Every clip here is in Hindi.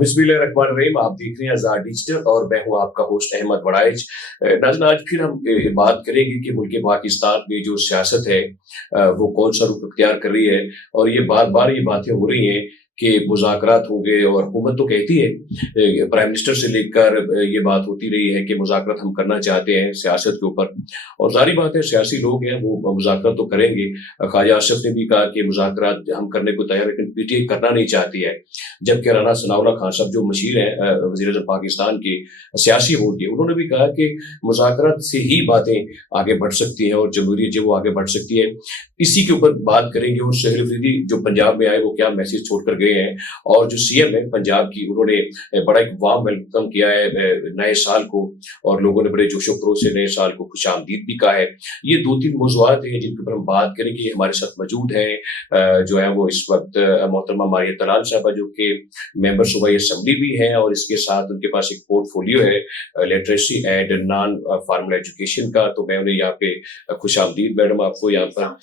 बिस्मिल्लाहिर्रहमानिर्रहीम। आप देख रहे हैं आज़ाद डिजिटल और मैं हूँ आपका होस्ट अहमद बड़ाइच। नाज़रीन, आज फिर हम बात करेंगे कि मुल्क पाकिस्तान में जो सियासत है वो कौन सा रुख इख्तियार कर रही है। और ये बार-बार ये बातें हो रही हैं कि मुज़ाकरात होंगे और हुकूमत तो कहती है, प्राइम मिनिस्टर से लेकर ये बात होती रही है कि मुज़ाकरात हम करना चाहते हैं सियासत के ऊपर। और ज़ाहिर बात है सियासी लोग हैं वो मुज़ाकरात तो करेंगे। ख्वाजा आसिफ ने भी कहा कि मुज़ाकरात हम करने को तैयार हैं, लेकिन पीटीआई करना नहीं चाहती है। जबकि राना सनाउल्लाह खान साहब जो मशीर हैं वज़ीर-ए-आज़म पाकिस्तान के सियासी वोट के, उन्होंने भी कहा कि मुज़ाकरात से ही बातें आगे बढ़ सकती हैं और जमहूरियत जो वो आगे बढ़ सकती है। इसी के ऊपर बात करेंगे। और सोहेल अफरीदी जो पंजाब में आए वो क्या मैसेज छोड़कर गए हैं, और जो सीएम है पंजाब की, उन्होंने बड़ा एक वार्म वेलकम किया है नए साल को, और लोगों ने बड़े जोशो खरोश से नए साल को खुशामदीद भी कहा है। ये 2-3 मौज़ूआत हैं जिनके ऊपर हम बात करेंगे। हमारे साथ मौजूद हैं जो है वो इस वक्त मोहतरमा मारिया तलाल साहबा, जो कि मेंबर सूबाई असेंबली भी हैं, और इसके साथ उनके पास एक पोर्टफोलियो है literacy and non formal education का। तो मैं उन्हें यहाँ पे खुशामदीद मैडम आपको यहाँ पर।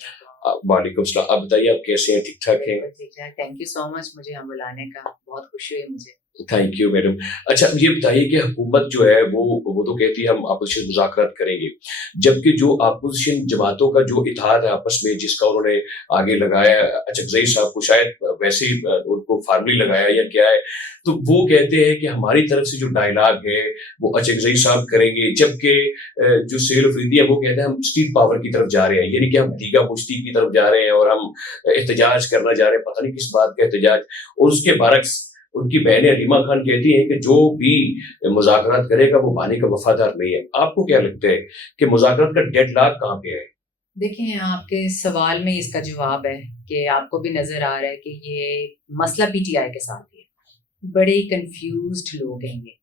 वालेकुम सलाम। आप बताइए, आप कैसे हैं? ठीक-ठाक हैं? ठीक है, थैंक यू सो मच मुझे यहाँ बुलाने का, बहुत खुशी हुई मुझे। Thank you madam. अच्छा, मुझे बताइए कि हुकूमत जो है वो तो कहती है हम आपस में मुज़ाकरात करेंगे, जबकि जो अपोज़िशन जमातों का जो इत्तेहाद है आपस में, जिसका उन्होंने आगे लगाया अचकज़ई साहब को, शायद वैसे ही उनको फॉर्मली लगाया या क्या है, तो वो कहते हैं कि हमारी तरफ से जो डायलॉग है वो अचकज़ई साहब करेंगे, जबकि जो सोहेल अफरीदी है वो कहते हैं हम स्ट्रीट पावर की तरफ जा रहे हैं, यानी कि हम दीगा पुश्ती की तरफ जा रहे हैं और हम एहतजाज करना जा रहे हैं, पता नहीं किस बात का एहतजाज। और उसके बरक्स उनकी बहन हलीमा खान कहती हैं कि जो भी मुज़ाकरात करेगा वो बानी का वफादार नहीं है। आपको क्या लगता है कि मुज़ाकरात का डेडलॉक कहाँ पे है? देखिए, आपके सवाल में इसका जवाब है कि आपको भी नज़र आ रहा है कि ये मसला पीटीआई के साथ ही है। बड़े ही कन्फ्यूज़्ड लोग हैं ये।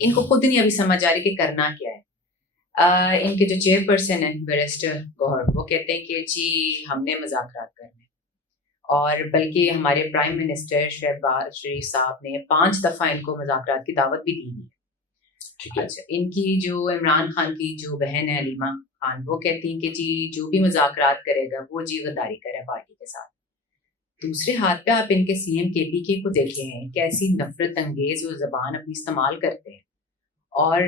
इनको खुद नहीं अभी समझ आ रही कि करना क्या है। इनके जो चेयरपर्सन हैं बैरिस्टर गौहर, वो कहते हैं कि जी हमने मुज़ाकरात करने, और बल्कि हमारे प्राइम मिनिस्टर शहबाज शरीफ साहब ने 5 दफ़ा इनको मुज़ाकरात की दावत भी दी है। ठीक है। अच्छा, इनकी जो इमरान खान की जो बहन है हलीमा खान, वो कहती हैं कि जी जो भी मुज़ाकरात करेगा वो जी गद्दारी करे पार्टी के साथ। दूसरे हाथ पे आप इनके सीएम केपीके को देखे हैं, कैसी नफरत अंगेज वो ज़बान अपनी इस्तेमाल करते हैं। और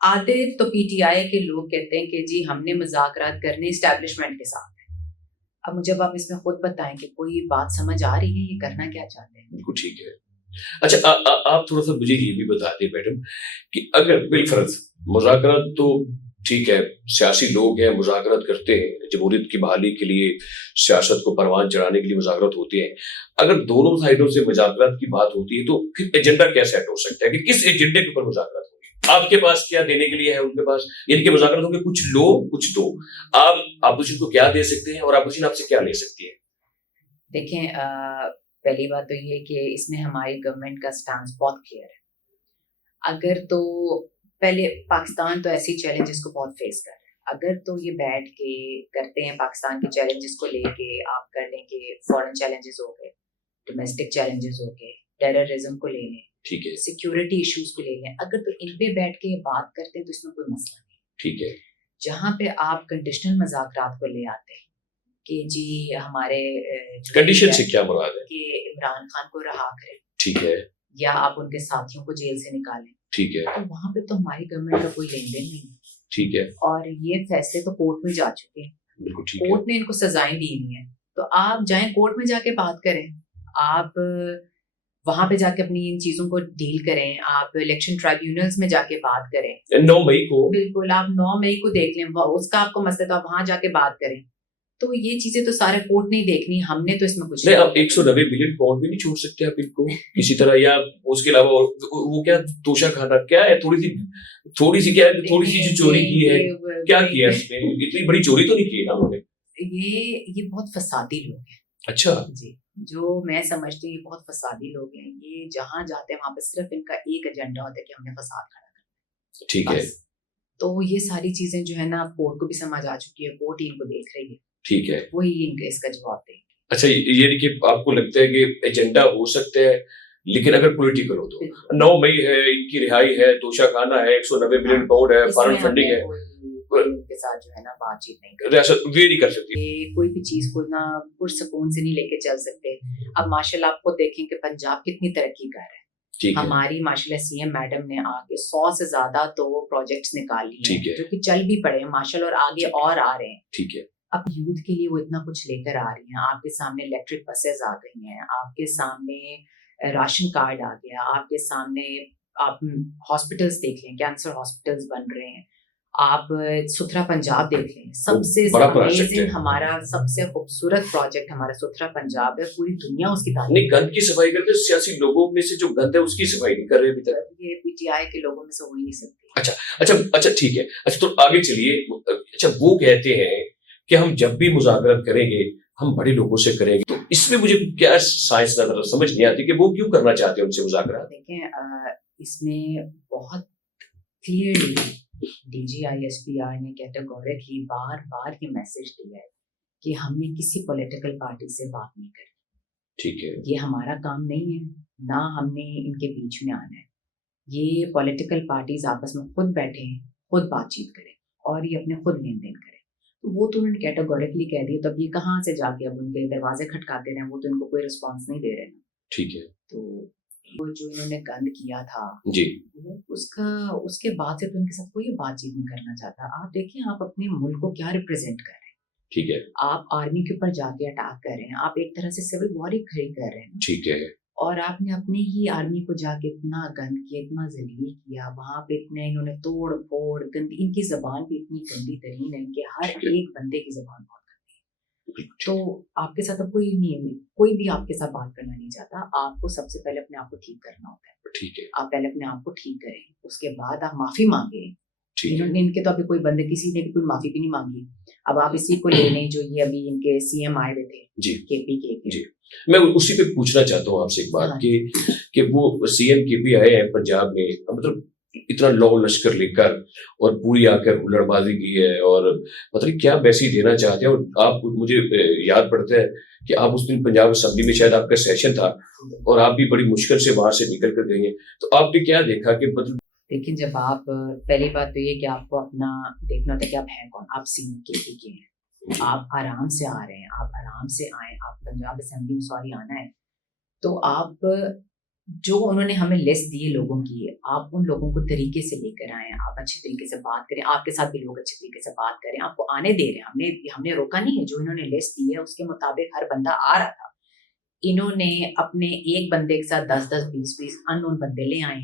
आधे तो पीटीआई के लोग कहते हैं कि जी हमने मुज़ाकरात करने एस्टेब्लिशमेंट के साथ। अब मुझे अब आप इसमें खुद बताएं कि कोई बात समझ आ रही है, ये करना क्या चाहते हैं? बिल्कुल ठीक है। अच्छा, आप थोड़ा-सा मुझे ये भी बता दें मैडम कि अगर बिलफ़र्ज़ मुज़ाकरात तो ठीक है, सियासी लोग हैं, मुज़ाकरात करते हैं, जमहूरियत की बहाली के लिए, सियासत को परवान चढ़ाने के लिए मुज़ाकरात होते हैं। अगर दोनों साइडों से मुज़ाकरात की बात होती है, तो फिर एजेंडा क्या सेट हो सकता है कि किस एजेंडे के ऊपर मुज़ाकरात होगी? आपके पास क्या देने के लिए है, उनके पास, यानी कि मुज़ाकरात होंगे, कुछ लो, कुछ दो। आप अपोज़िशन को क्या दे सकते हैं और अपोज़िशन आपसे क्या ले सकती है? देखें, पहली बात तो ये है कि इसमें हमारी गवर्नमेंट का स्टांस बहुत क्लियर है। अगर तो पहले पाकिस्तान तो ऐसे चैलेंजेस को बहुत फेस कर रहा है। अगर तो ये बैठ के करते हैं पाकिस्तान के चैलेंजेस को लेके, आप कर लें कि फॉरेन चैलेंजेस हो गए, डोमेस्टिक चैलेंजेस हो गए, टेररिज्म को ले लें, ठीक है, सिक्योरिटी इश्यूज को ले लें। अगर तो इन पे बैठ के बात करते हैं तो इसमें कोई मसला नहीं। ठीक है, जहाँ पे आप कंडीशनल मज़ाकरात को ले आते हैं कि जी हमारे कंडीशन से क्या मुराद है? कि इमरान खान को रहा करें ठीक है, या आप उनके साथियों को जेल से निकालें, ठीक है, तो वहाँ पे तो हमारी गवर्नमेंट का कोई लेन-देन नहीं है। ठीक है, और ये फैसले तो कोर्ट में जा चुके हैं। बिल्कुल ठीक है। कोर्ट ने इनको सज़ाएँ दी हुई हैं। तो आप जाएँ कोर्ट में जाके बात करें। आप वहाँ पे जाके अपनी इन चीज़ों को डील करें। आप इलेक्शन ट्राइब्यूनल्स में जाके बात करें। 9 मई को बिल्कुल, आप 9 मई को देख लें, उसका आपको मसला है तो आप वहाँ जाके बात करें। तो ये चीज़ें तो सारे कोर्ट ने ही देखनी, हमने तो इसमें कुछ नहीं, आप 190 बिलियन पाउंड भी नहीं छोड़ सकते आप इनको किसी तरह, या उसके अलावा वो क्या तोशाखाना क्या है, थोड़ी सी क्या है, थोड़ी सी जो चोरी की है, क्या किया इसमें? इतनी बड़ी चोरी तो नहीं की ना उन्होंने। ये बहुत फसादी लोग हैं। अच्छा, जी, जो मैं समझती हूँ ये बहुत फसादी लोग हैं। ये जहाँ जाते हैं वहाँ पे सिर्फ इनका एक एजेंडा होता है कि हमने फसाद खड़ा करना ठीक है, है, बस। तो ये सारी चीजें जो है ना कोर्ट को भी समझ आ चुकी है, कोर्ट ही इनको देख रही है, ठीक है। वही इनका इसका जवाब देंगे। अच्छा, ये देखिए, आपको लगता है कि एजेंडा हो सकता है, लेकिन अगर पॉलिटिकल हो तो बिल्कुल। 9 मई है, इनकी रिहाई है, तोशाखाना है, 190 बिलियन पाउंड है, फॉरेन इसमें फंडिंग है, कोई इनके साथ जो है ना बातचीत नहीं कर रियासत वे नहीं कर सकती। कोई भी चीज को ना पुरसकून से नहीं लेके चल सकते। अब माशाल्लाह आपको देखें कि पंजाब कितनी तरक्की कर रहा है। ठीक है, हमारी माशाल्लाह सीएम मैडम ने आगे 100 से ज्यादा तो प्रोजेक्ट्स निकाल लिए ठीक हैं है, जो कि चल भी पड़े हैं माशाल्लाह, और आगे ठीक है, और आ रहे हैं। ठीक है, अब यूथ के लिए वो इतना कुछ लेकर आ रही हैं। आपके सामने इलेक्ट्रिक बसेस आ गई हैं, आपके सामने राशन कार्ड आ गया, आपके सामने आप हॉस्पिटल्स देख लें, कैंसर हॉस्पिटल्स बन रहे हैं, आप सुथरा पंजाब देख लें, वो सबसे बड़ा प्रोजेक्ट है। अमेजिंग हमारा सबसे खूबसूरत प्रोजेक्ट हमारा सुथरा पंजाब है, पूरी दुनिया उसकी नहीं, तारीफ गंद की सफाई करते हैं, सियासी लोगों में से जो गंद है उसकी सफाई नहीं कर रहे अभी तक। ये पीटीआई के लोगों में से हो ही नहीं सकती। अच्छा, अच्छा, ठीक है। अच्छा, तो आगे चलिए। अच्छा, वो कहते हैं कि हम जब भी मुज़ाकरात करेंगे, हम बड़े लोगों से करेंगे। तो इसमें मुझे क्या साइंस नज़र समझ नहीं आती कि वो क्यों करना चाहते हैं उनसे मुज़ाकरात? देखें, इसमें बहुत क्लियरली डीजीआईएसपीआर ने कैटेगोरिकली बार बार ये मैसेज दिया है कि हमने किसी पॉलिटिकल पार्टी से बात नहीं करी। ठीक है, ये हमारा काम नहीं है, ना हमने इनके बीच में आना है। ये पॉलिटिकल पार्टीज आपस में खुद बैठे, खुद बातचीत करें और ये अपने खुद लेन देन करें। तो वो तो उन्होंने कैटेगोरिकली कह दिया, तब ये कहाँ से जाके अब उनके दरवाजे खटकाते रहे, वो तो इनको कोई रिस्पॉन्स नहीं दे रहे हैं। ठीक है। तो वो जो इन्होंने गंद किया था, जी, वो उसके बाद से तो इनके साथ कोई बातचीत नहीं करना चाहता। आप देखिए, आप अपने मुल्क को क्या रिप्रेजेंट कर रहे हैं। ठीक है, आप आर्मी के ऊपर जाके अटैक कर रहे हैं, आप एक तरह से सिविल वॉर ही खड़ी कर रहे हैं ना। ठीक है, और आपने अपनी ही आर्मी को जाके इतना गंद किया, इतना जलील किया, वहां पे इतने इन्होंने तोड़ फोड़, गंदी, इनकी जबान भी इतनी गंदी तरीन है कि हर ठीक है। एक बंदे की जबान बहुत गंदी है। बिल्कुल तो ठीक। आपके साथ अब कोई नहीं, कोई भी आपके साथ बात करना नहीं चाहता। आपको सबसे पहले अपने आप को ठीक करना होता है। ठीक है, आप पहले अपने आप को ठीक करें, उसके बाद आप माफी मांगे। ठीक है। इन्होंने, इनके तो अभी कोई बंदे, किसी ने भी कोई माफी भी नहीं मांगी। अब आप इसी को ले लें जो ये अभी इनके सीएम आए हुए थे, जी, केपी के। जी। मैं उसी पे पूछना चाहता हूँ आपसे एक बात हाँ। कि वो सीएम केपी आए हैं पंजाब में, मतलब इतना लौ लश्कर लेकर और पूरी आकर हुल्लड़बाजी की है और पता नहीं क्या मैसेज देना चाहते हैं। और आप, मुझे याद पड़ता है कि आप उस दिन पंजाब असेंबली में शायद आपका सेशन था और आप भी बड़ी मुश्किल से वहां से निकल कर गई हैं। तो आपने क्या देखा कि मतलब? लेकिन जब आप, पहली बात तो ये कि आपको अपना देखना होता है कि आप हैं कौन। आप सीएम केपी के हैं, आप आराम से आ रहे हैं, आप आराम से आए, आप पंजाब असेंबली में सॉरी आना है। तो आप, जो उन्होंने हमें लिस्ट दी है लोगों की, आप उन लोगों को तरीके से लेकर आए, आप अच्छे तरीके से बात करें, आपके साथ भी लोग अच्छे तरीके से बात करें, आपको आने दे रहे हैं। हमने रोका नहीं है, जो इन्होंने लिस्ट दी है उसके मुताबिक हर बंदा आ रहा था। इन्होंने अपने एक बंदे के साथ 10-10, 20-20 अननोन बंदे ले आए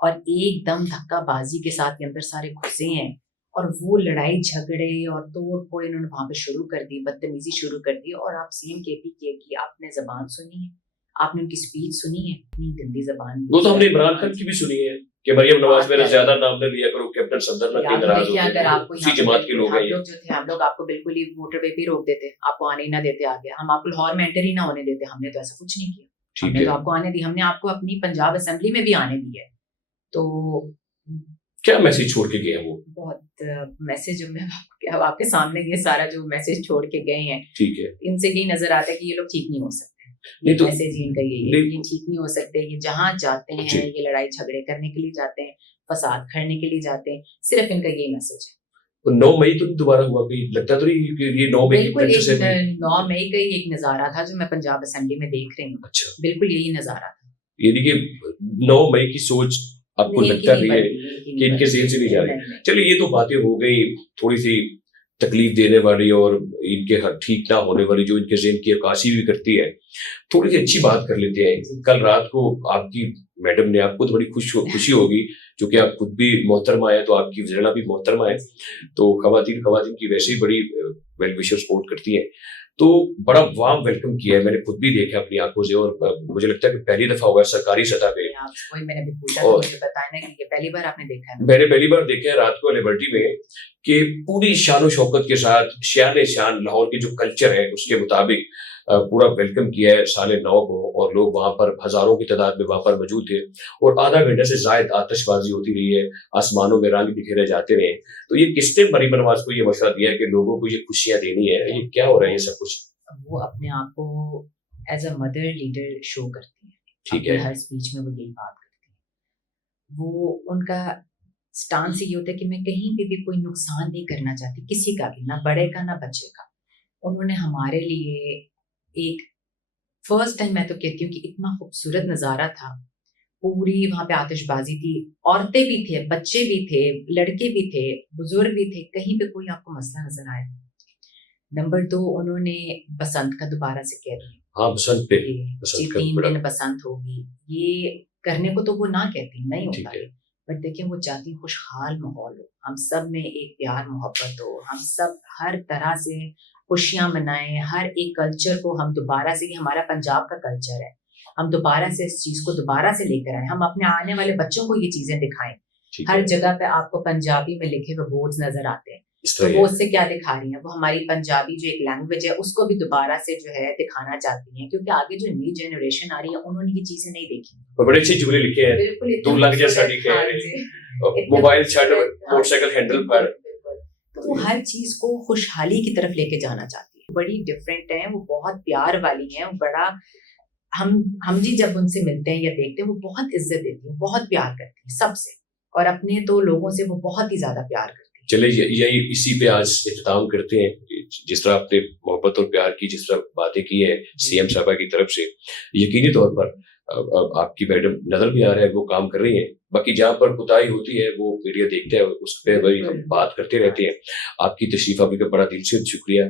और एकदम धक्काबाजी के साथ के अंदर सारे घुसे हैं और वो लड़ाई झगड़े और तोड़ फोड़ इन्होंने वहां पे शुरू कर दी, बदतमीजी शुरू कर दी। और आप सीएम केपी की आपने जबान सुनी है, आपने उनकी स्पीच सुनी है, इतनी गंदी जबान। वो तो हमने इमरान खान की भी सुनी है कि मरियम नवाज मेरा ज्यादा नाम न लिया करो, कैप्टन सफदर ना के नाराज हो अगर आपको उसी जमात के लोग हैं हम ये। लोग जो थे, हम लोग आपको बिल्कुल ही मोटरवे पे रोक देते, आपको आने ही ना देते आगे, हम आपको लाहौर में एंटर ही ना होने देते। हमने तो ऐसा कुछ नहीं किया, ठीक हमने है, तो आपको आने दी, हमने आपको अपनी पंजाब असेंबली में भी आने दी है। तो क्या मैसेज छोड़ के गए हैं वो? बहुत मैसेज, मैं अब आपके सामने ये सारा जो मैसेज छोड़ के गए हैं, ठीक है, इनसे यही नजर आता है कि ये लोग ठीक नहीं हो सकते। नहीं तो मैसेज इनका यही है, ये ठीक नहीं हो सकते। ये जहाँ जाते जी। हैं, ये लड़ाई झगड़े करने के लिए जाते हैं, फसाद करने के लिए जाते हैं, सिर्फ इनका यही मैसेज है। तो 9 मई तो नहीं दोबारा हुआ, कहीं लगता तो नहीं कि ये 9 मई की बिल्कुल कल्चर से एक 9 मई का ही एक नजारा था जो मैं पंजाब असेंबली में देख रही हूँ, अच्छा, बिल्कुल यही नजारा था। यानी कि 9 मई की सोच आपको नहीं, लगता नहीं नहीं है बनती, कि इनके जेहन से नहीं जा रही। नहीं, नहीं। चलिए, ये तो बातें हो गई थोड़ी सी तकलीफ देने वाली और इनके ठीक ना होने वाली, जो इनके जेहन की अक्कासी भी करती है। थोड़ी सी अच्छी बात कर लेते हैं। कल रात को आपकी मैडम ने, आपको तो बड़ी खुशी होगी क्योंकि आप खुद भी मोहतरमा है, तो आपकी वज़ीरा भी मोहतरमा है, तो खवातीन की वैसे ही बड़ी वेल विशर सपोर्ट करती हैं। तो बड़ा वार्म वेलकम किया है, मैंने खुद भी देखा अपनी आंखों से और मुझे लगता है कि पहली दफा हुआ है सरकारी सतह पे। आपसे वही मैंने भी पूछा, तो मुझे बताया ना कि ये पहली बार आपने देखा है। मैंने पहली बार देखा है रात को लिबर्टी में कि पूरी शान शौकत के साथ शान लाहौर की जो कल्चर है उसके मुताबिक पूरा वेलकम किया है 9:30 को, और लोग वहां पर हजारों की तादाद में वहां पर मौजूद थे और आधा घंटे से जायद आतिशबाजी होती रही है, आसमानों में रंग बिखेरे जाते रहे। तो ये किसने मरियम नवाज को ये मशवरा दिया है कि लोगों को ये खुशियां देनी है? ये क्या हो रहा है ये सब कुछ? वो अपने आप को as a mother leader show करती है, ठीक है, हर स्पीच में वो यही बात करती है। वो, उनका स्टांस ये होता है कि मैं कहीं भी कोई नुकसान नहीं करना चाहती किसी का भी, ना बड़े का ना बच्चे का। उन्होंने हमारे लिए एक फर्स्ट टाइम, मैं तो कहती हूँ कि इतना खूबसूरत नज़ारा था। पूरी वहां पे आतिशबाजी थी, औरतें भी थे, बच्चे भी थे, लड़के भी थे, बुजुर्ग भी थे, कहीं पे कोई आपको मसला नजर आया? नंबर 2, उन्होंने बसंत का दोबारा से कह रही हाँ, बसंत पे, ये जी बसंत का 3 बड़ा दिन बसंत होगी, ये करने को तो वो ना कहती, नहीं ठीक होता है। ये। बट देखिए वो चाहती खुशहाल माहौल हो, हम सब में एक प्यार मोहब्बत हो, हम सब हर तरह से खुशियाँ मनाएँ, हर एक कल्चर को हम दोबारा से, ये हमारा पंजाब का कल्चर है, हम दोबारा से इस चीज़ को दोबारा से लेकर आएँ, हम अपने आने वाले बच्चों को ये चीज़ें दिखाएँ। ठीक हर है, जगह पे आपको पंजाबी में लिखे हुए बोर्ड्स नज़र आते हैं। इस तो तरह वो है। उससे क्या दिखा रही हैं? वो हमारी पंजाबी जो एक लैंग्वेज है, उसको भी दोबारा से जो है दिखाना चाहती हैं, क्योंकि आगे जो नई जनरेशन आ रही है, उन्होंने ये चीज़ें नहीं देखी। और बड़े अच्छे जुमले लिखे हैं, बिल्कुल, "तू इतने लग जा साडी खूबसूरत, हाँ खैर जी, इतने मोबाइल छड्ड खूबसूरत, हाँ, मोटरसाइकिल हैंडल बिल्कुल, फड़।" बिल्कुल। तो वो हर चीज़ को खुशहाली की तरफ लेके जाना चाहती है। बड़ी डिफरेंट हैं, वो बहुत प्यार वाली हैं, वो बड़ा हम जी जब उनसे मिलते हैं या देखते हैं, वो बहुत इज़्ज़त देती हैं, बहुत प्यार करती हैं सबसे, और अपने तो लोगों से वो बहुत ही ज़्यादा प्यार करती हैं। चलिए यही इसी पे आज इख्तिताम करते हैं। जिस तरह आपने मोहब्बत और प्यार की जिस तरह बातें की हैं सीएम साहबा की तरफ से, यकीनी तौर पर अब आपकी मैडम नज़र भी आ रहा है वो काम कर रही हैं। बाकी जहाँ पर कोताही होती है वो मीडिया देखता है, उस पे वही हम बात करते रहते हैं। आपकी तशरीफ आने का बड़ा दिल से शुक्रिया।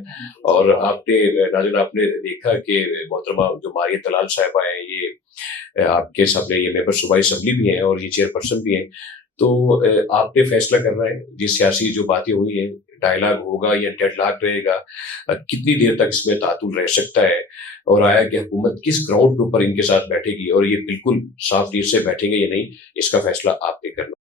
और आपने नाज़रीन आपने देखा कि मोहतरमा जो मारिया तलाल साहिबा हैं ये आपके सामने ये मेंबर सूबाई असेंबली भी हैं और ये चेयरपर्सन भी हैं। तो आपने फैसला करना है, ये सियासी जो बातें हुई हैं, डायलॉग होगा या डेडलॉक रहेगा, कितनी देर तक इसमें तातुल रह सकता है, और आया कि हुकूमत किस ग्राउंड के ऊपर इनके साथ बैठेगी और ये बिल्कुल साफ नीयत से बैठेंगे या नहीं, इसका फैसला आपने करना है।